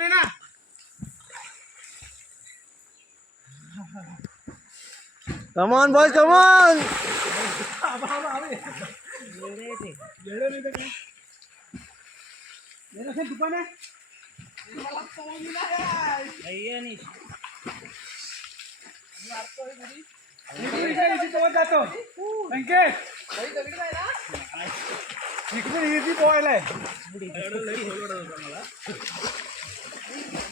आहे ना. Come on boys come on नाही दुकान जातो संकेत इकडून इथे पोहायला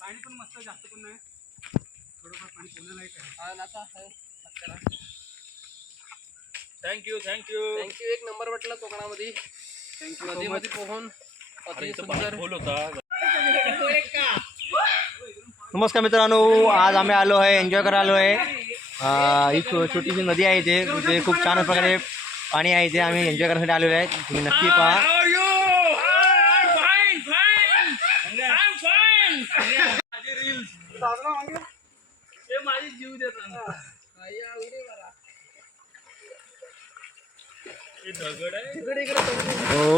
पाणी पण मस्त जास्त पण नाही. थोडंफार पाणी पुण्याला आहे. Thank you thank you thank you एक नंबर वाटला कोकणामध्ये. नदीमध्ये पोहून. नमस्कार मित्रांनो आज आम्ही आलो आहे एन्जॉय करायला आलो आहे. ही छो- छोटीशी नदी आहे इथे तिथे खूप छान प्रकारे पाणी आहे इथे आम्ही एन्जॉय करण्यासाठी आलेलो आहे. तुम्ही नक्की पहा. माझी जीव देतात हे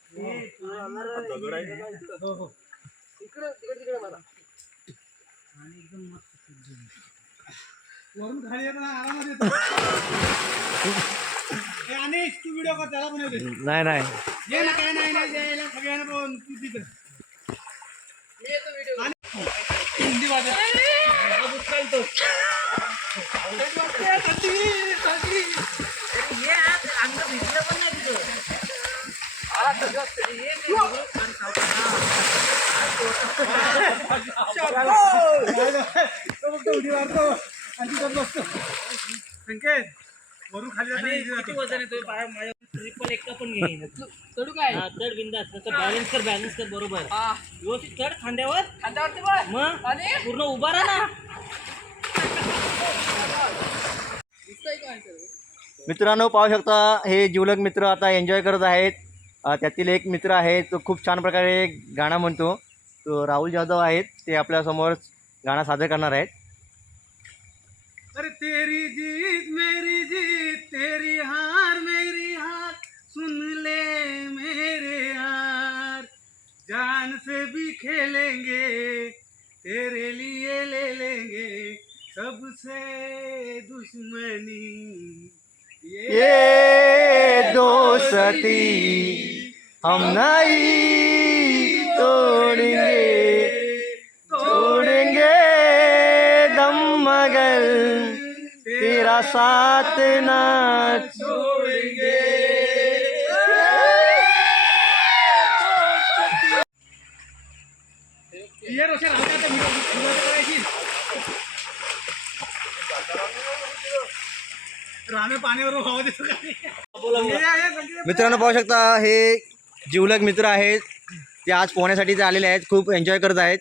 दगड आहे. इकडे तिकडे तिकडे मला. वरून खाली येताना आरामात येतो. ए, अनिश तू व्हिडिओ कर त्याला पण येते नाही नाही. ये ना काय नाही नाही यायला सगळ्यांना पण तू तिथं. हिंदी वाजव तो फक्त उडी मारतो आणि तिथं बसतो संकेत वरून खाली जातो. वजन माझ्या ट्रिपल पण घेईन चढू काय चढ बिंदास बॅलन्स कर बॅलन्स कर बरोबर व्यवस्थित चढ खांद्यावर खांद्यावरती मग आणि पूर्ण उभा राहा ना मित्रांनो पाहू शकता हे जिवलग मित्र आता एन्जॉय करत आहेत त्यातील एक मित्र आहे तो खूप छान प्रकारे गाणं म्हणतो. तो राहुल जाधव आहेत ते आपल्यासमोर गाणं सादर करणार आहेत. अरे तेरी जीत मेरी जीत तेरी हार मेरी हार सुन ले मेरे यार। जान से भी खेलेंगे तेरे लिए ले लेंगे सबसे दुश्मनी। ये दोस्ती। हम नहीं तोड़ेंगे छोड़ेंगे दम मगर तेरा साथ ना छोड़ेंगे। रामे पाण्यावर. मित्रांनो पाहू शकता हे जिवलग मित्र आहेत. ते आज पोहण्यासाठी ते आलेले आहेत. खूप एन्जॉय करत आहेत.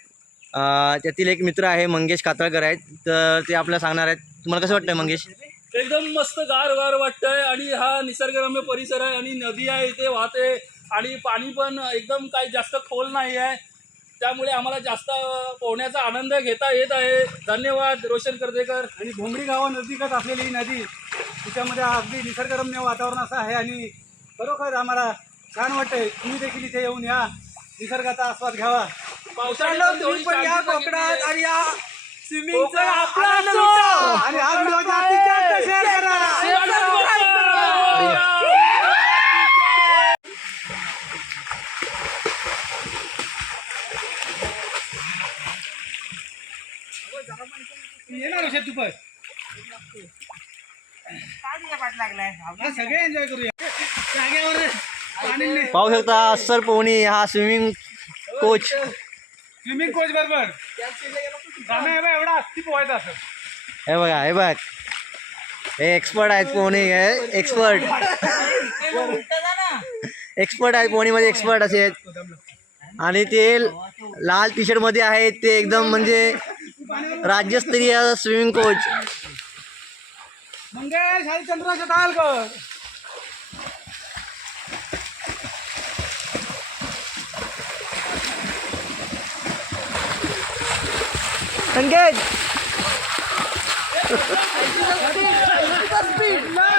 अं, त्यातील एक मित्र आहे मंगेश कातळकर आहेत. तर ते आपल्याला सांगणार आहेत. तुम्हाला कसं वाटतं मंगेश? एकदम मस्त गार गार वाटतंय आणि हा निसर्गरम्य परिसर आहे आणि नदी आहे इथे वाहते आणि पाणी पण एकदम काही जास्त खोल नाही आहे. त्यामुळे आम्हाला जास्त पोहण्याचा आनंद घेता येत आहे. धन्यवाद रोशन कर्देकर आणि भोंगडी गावा नजदीकच असलेली ही नदी तिच्यामध्ये अगदी निसर्गरम्य वातावरण असं आहे आणि खरोखर आम्हाला छान वाटतंय. तुम्ही देखील इथे येऊन या. निसर्गाचा आस्वाद घ्यावा. पावसाळ्यात पण तुम्ही पण या कोकणात आणि या स्विमिंगचा आपला आनंद. आणि हा व्हिडिओ जास्तीत जास्त शेअर करा. आहे. येणार असेल तू पण. काय तुझ्या पाठ लागलाय? हा सगळे एन्जॉय करूया. जागेवर. पाहू शकता अस्सल पोहणी हा स्विमिंग कोच स्विमिंग कोच बरोबर. एवढा पोहायचा असं. हे बघा हे बघ. हे एक्सपर्ट आहेत पोहणी एक्सपर्ट एक्सपर्ट आहेत पोहणीमध्ये एक्सपर्ट असे आहेत. आणि ते लाल टी शर्टमध्ये आहेत ते एकदम म्हणजे राज्यस्तरीय स्विमिंग कोच मंगेश हरिचंद्र डालकर संकेत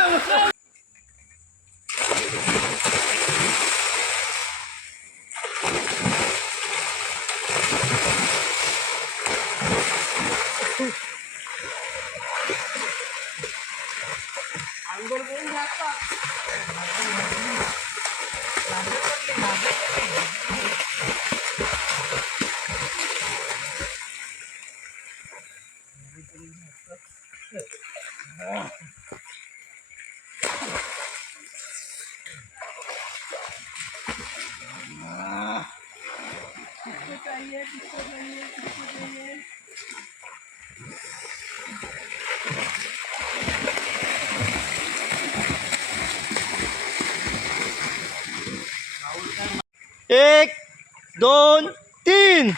एक दोन तीन.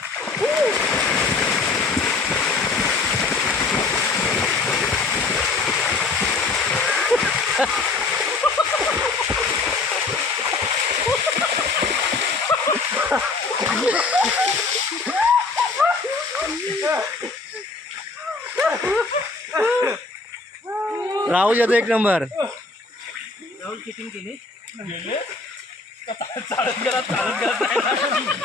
राहुल यादव एक नंबर. राहुल किटिंग केली. चालत गेला चालत गेला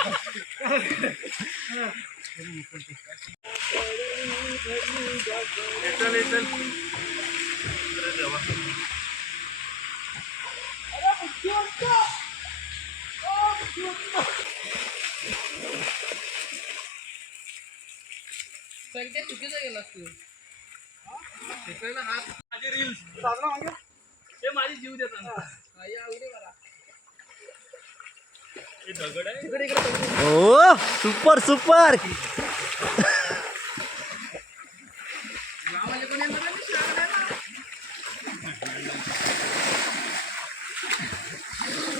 चुकीचा गेला तू हात. माझे रील्स हे माझी जीव देतात आई आवडी मला हे दगड आहे ओ सुपर सुपर गावाले कोणी येणार नाही, शिवाय नाही ना.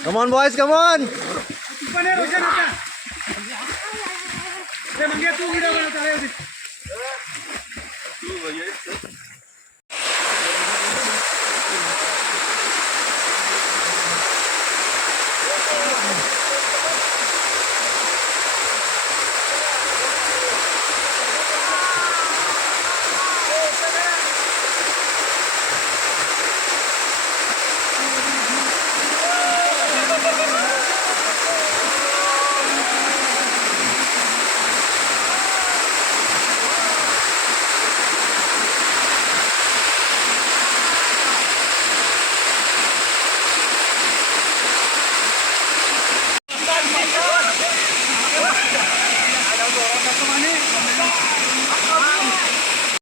कमॉन बॉयज कमॉन तू पण ये रोशन आता